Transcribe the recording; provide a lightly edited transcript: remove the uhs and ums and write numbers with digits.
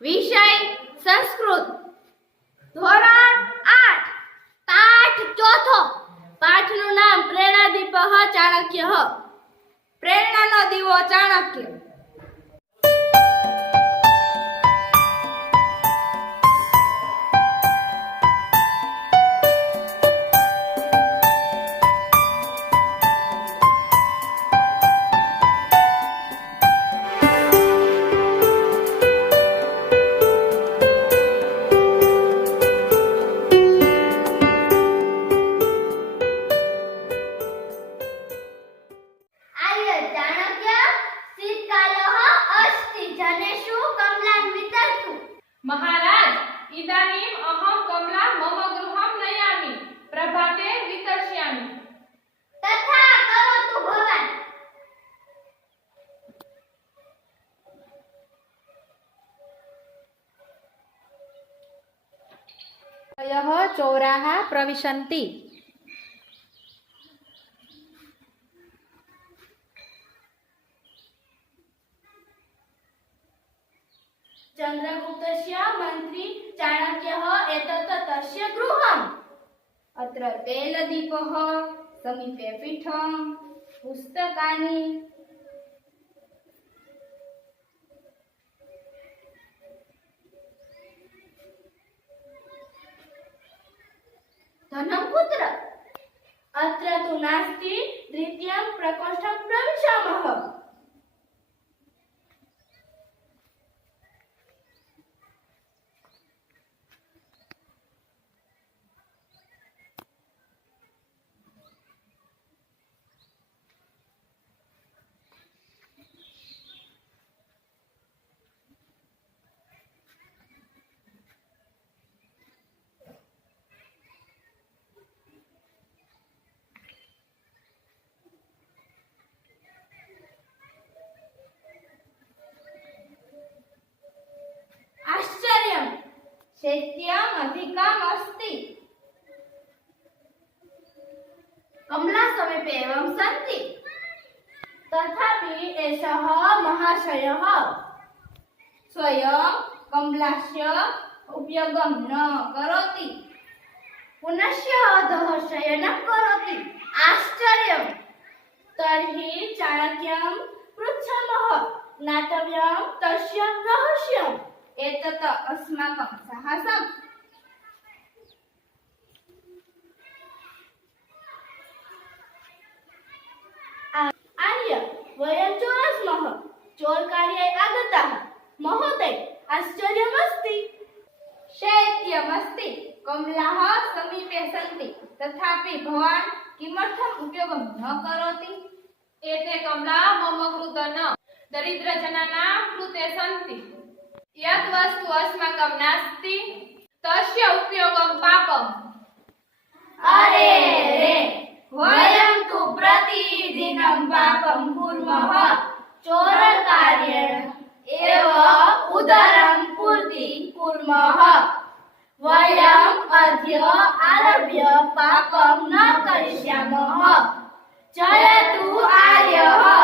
વિષય સંસ્કૃત. ધોરણ 8, પાઠ ચોથો. પાઠનું નામ પ્રેરણાદીપઃ ચાણક્ય. પ્રેરણાનો દીવો ચાણક્ય. महाराज, इदानीम् अहं कमला मम गृहं नयामि, प्रभाते वितर्ष्यामि। तथा करोतु भवान्। यः चोराः प्रविशन्ति। चन्द्रगुप्तस्य मन्त्री चाणक्यः एतत् तस्य गृहम्। अत्र तेलदीपः, समीपे पीठं, पुस्तकानि, धनं कुत्र? अत्र तु नास्ति, द्वितीयं प्रकोष्ठं प्रविशामः। आश्चर्यम्, शैत्यम् अधिकम् अस्ति। कमला समीपे एवं सन्ति, तथापि एषः महाशयः स्वयं कमलास्य उपयोगं न करोति, पुनश्च अधः शयनं करोति। आश्चर्यम्। तर्हि चाणक्यं पृच्छामः, ज्ञातव्यं तस्य रहस्यम्। एतत् अस्माकं साहसम्। आर्य, वयं चोरः स्मः, चोरकार्ये आगताः। महोदय, आश्चर्यमस्ति। शैत्यमस्ति, कमलाः समीपे सन्ति, तथापि भवान् किमर्थम् उपयोगं न करोति? एते कमला मम कृते न, दरिद्रजनानां कृते सन्ति। यत् वस्तु अस्माकं नास्ति, तस्य उपयोगं पापम्। अरे रे, वयं तु प्रतिदिनं पापं कुर्मः। चोरकार्येण एव उदरं पूर्ति कुर्मः। वयम् अद्य आरभ्य पापं न करिष्यामः। जयतु आर्यः।